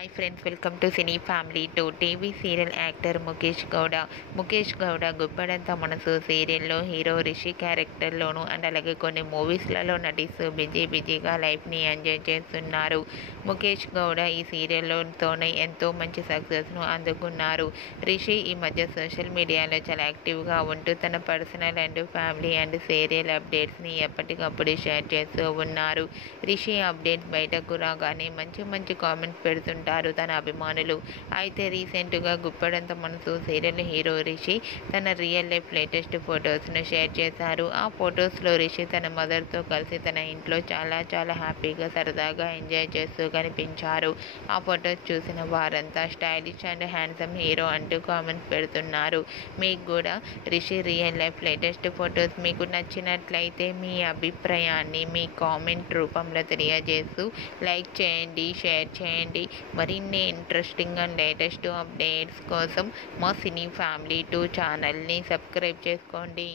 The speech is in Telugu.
Hi friends, welcome to cine family two. TV serial actor Mukesh Gowda గుప్పడంత మనసు సీరియల్లో హీరో రిషి క్యారెక్టర్లోను అండ్ అలాగే కొన్ని మూవీస్లలో నటిస్తూ బిజీగా లైఫ్ని ఎంజాయ్ చేస్తున్నారు. ముఖేష్ గౌడ ఈ సీరియల్లోతోనే ఎంతో మంచి సక్సెస్ను అందుకున్నారు. రిషి ఈ మధ్య సోషల్ మీడియాలో చాలా యాక్టివ్గా ఉంటూ తన personal and family and serial అప్డేట్స్ని ఎప్పటికప్పుడు షేర్ చేస్తూ ఉన్నారు. రిషి అప్డేట్స్ బయటకు రాగానే మంచి కామెంట్స్ పెడుతున్నారు తన అభిమానులు. అయితే రీసెంట్గా గుప్పడంత మనసు సీరియల్ హీరో రిషి తన రియల్ లైఫ్ లేటెస్ట్ ఫొటోస్ను షేర్ చేశారు. ఆ ఫొటోస్లో రిషి తన మదర్తో కలిసి తన ఇంట్లో చాలా హ్యాపీగా సరదాగా ఎంజాయ్ చేస్తూ కనిపించారు. ఆ ఫొటోస్ చూసిన వారంతా స్టైలిష్ అండ్ హ్యాండ్సమ్ హీరో అంటూ కామెంట్స్ పెడుతున్నారు. మీకు కూడా Rishi real life latest photos మీకు నచ్చినట్లయితే మీ అభిప్రాయాన్ని మీ కామెంట్ రూపంలో తెలియజేస్తూ లైక్ చేయండి, షేర్ చేయండి. మరిన్ని ఇంట్రెస్టింగ్ అండ్ లేటెస్ట్ అప్డేట్స్ కోసం మా సినీ ఫ్యామిలీ 2 ఛానల్ని సబ్స్క్రైబ్ చేసుకోండి.